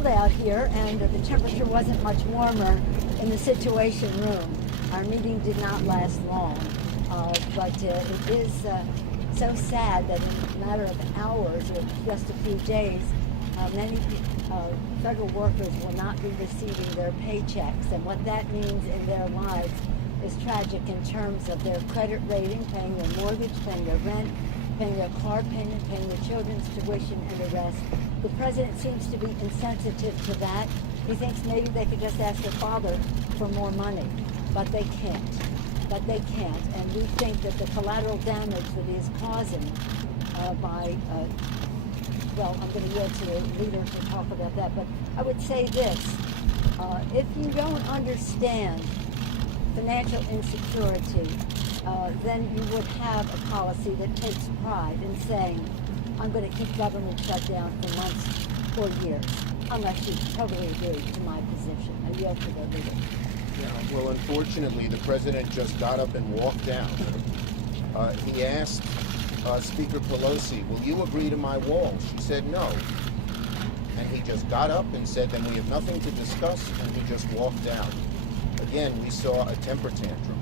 cold out here, and the temperature wasn't much warmer in the Situation Room. Our meeting did not last long, but it is so sad that in a matter of hours or just a few days, many federal workers will not be receiving their paychecks, and what that means in their lives is tragic in terms of their credit rating, paying their mortgage, paying their rent, paying their car payment, paying their children's tuition, and the rest. The president seems to be insensitive to that. He thinks maybe they could just ask their father for more money, but they can't. And we think that the collateral damage that he is causing by, well, I'm going to yield to the leader to talk about that, but I would say this. If you don't understand financial insecurity, then you would have a policy that takes pride in saying, I'm going to keep government shut down for months or years, unless you totally agree to my position. I yield to the leader. Yeah, well, unfortunately, the president just got up and walked out. He asked Speaker Pelosi, will you agree to my wall? She said no. And he just got up and said, then we have nothing to discuss, and he just walked out. Again, we saw a temper tantrum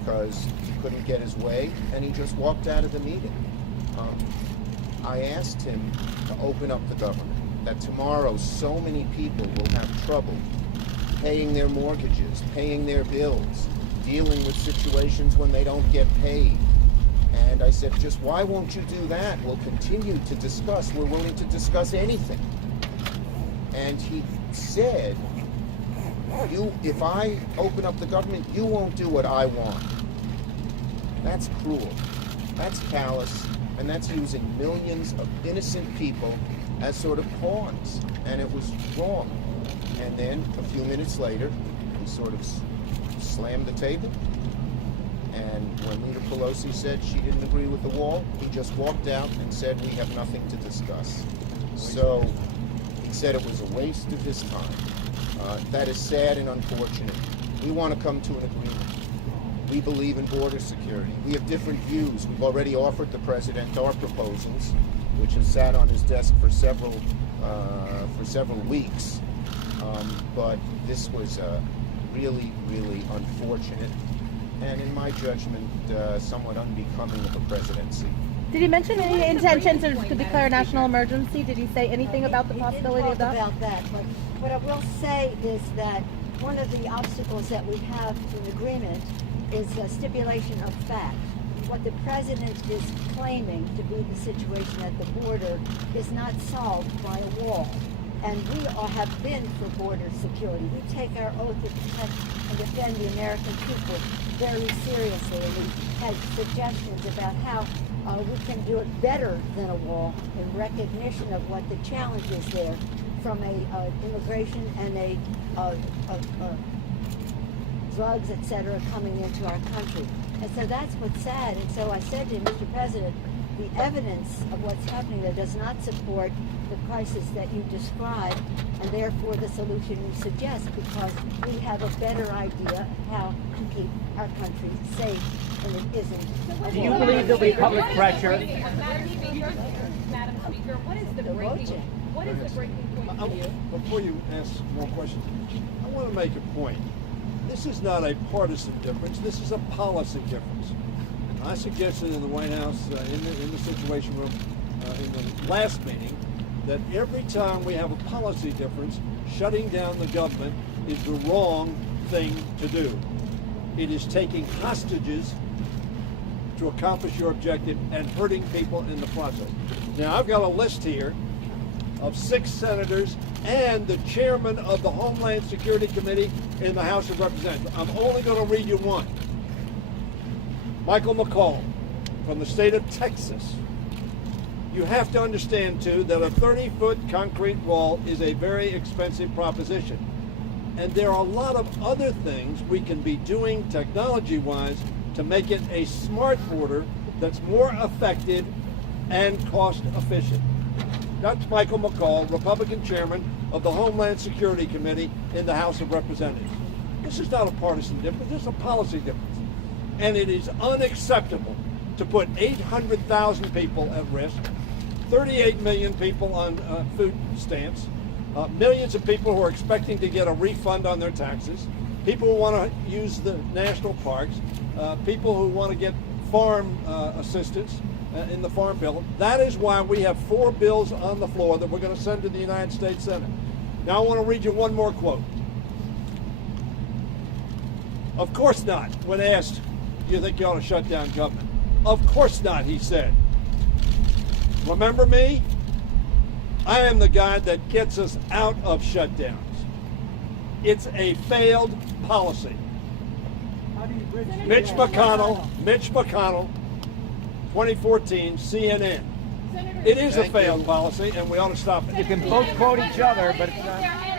because he couldn't get his way, and he just walked out of the meeting. I asked him to open up the government, that tomorrow so many people will have trouble paying their mortgages, paying their bills, dealing with situations when they don't get paid. And I said, just why won't you do that? We'll continue to discuss. We're willing to discuss anything. And he said, if I open up the government, you won't do what I want. That's cruel. That's callous. And that's using millions of innocent people as sort of pawns. And it was wrong. And then a few minutes later, he sort of slammed the table. And when Leader Pelosi said she didn't agree with the wall, he just walked out and said, we have nothing to discuss. So he said it was a waste of his time. That is sad and unfortunate. We want to come to an agreement. We believe in border security. We have different views. We've already offered the president our proposals, which have sat on his desk for several weeks. But this was really, really unfortunate, and in my judgment, somewhat unbecoming of a presidency. Did he mention any intention to declare a national emergency? Did he say anything about the possibility of that? About that, but what I will say is that one of the obstacles that we have to an agreement is a stipulation of fact. What the president is claiming to be the situation at the border is not solved by a wall. And we all have been for border security. We take our oath to protect and defend the American people very seriously. And we had suggestions about how we can do it better than a wall in recognition of what the challenge is there from a immigration and drugs, etc., coming into our country. And so that's what's sad. And so I said to him, Mr. President, the evidence of what's happening there does not support the crisis that you describe, and therefore the solution you suggest, because we have a better idea of how to keep our country safe, and it isn't. Do you believe there'll be public pressure? Madam Speaker, what is the breaking point for you? Before you ask more questions, I want to make a point. This is not a partisan difference. This is a policy difference. I suggested in the White House, in the Situation Room, in the last meeting, that every time we have a policy difference, shutting down the government is the wrong thing to do. It is taking hostages to accomplish your objective and hurting people in the process. Now, I've got a list here of 6 senators and the chairman of the Homeland Security Committee in the House of Representatives. I'm only going to read you one. Michael McCall from the state of Texas. You have to understand, too, that a 30-foot concrete wall is a very expensive proposition. And there are a lot of other things we can be doing technology-wise to make it a smart border that's more effective and cost-efficient. That's Michael McCall, Republican chairman of the Homeland Security Committee in the House of Representatives. This is not a partisan difference, this is a policy difference. And it is unacceptable to put 800,000 people at risk, 38 million people on food stamps, millions of people who are expecting to get a refund on their taxes, people who want to use the national parks, people who want to get farm assistance in the Farm Bill. That is why we have 4 bills on the floor that we're going to send to the United States Senate. Now I want to read you one more quote. Of course not, when asked, do you think you ought to shut down government? Of course not, he said. Remember me? I am the guy that gets us out of shutdowns. It's a failed policy. Mitch McConnell, 2014, CNN. Senator, It is a Thank you. failed policy, and we ought to stop it. You can both quote each other, but it's is not. there